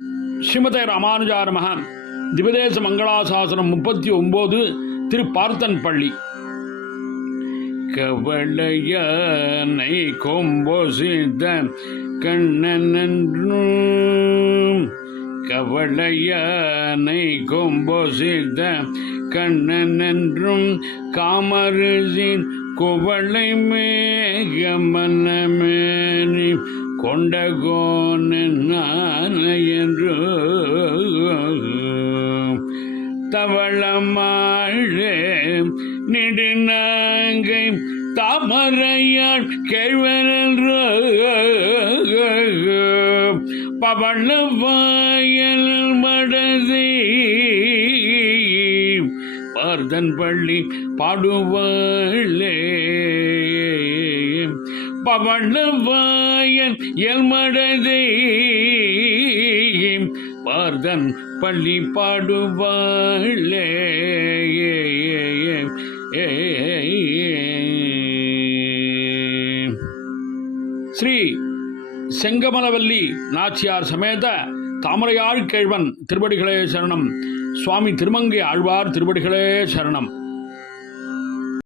ஸ்ரீமதே ராமானுஜா நமஹ. திவதேச மங்களாசாசனம் 39 திரு பார்த்தன் பள்ளி. கவளையானை கொம்பொசித்த கண்ணனன்றும் கவளையானை கொம்பொசித்த கண்ணனன்றும் காமரிசின் குவளை மேகமனமேனி கொண்டகோன என்று தவளமாழே நெடுநாங்கை தாமரையாள் கேழ்வனென்று பவள வாயல் மடதி பார்த்தன் பள்ளி பாடுவாளே. பவள வாயல் எல்மடதி பார்த்தன் பள்ளி பாடுவாளே. ஸ்ரீ செங்கமலவல்லி நாச்சியார் சமேத தாமரையாள் கேழ்வன் திருவடிகளே சரணம். சுவாமி திருமங்கை ஆழ்வார் திருவடிகளே சரணம்.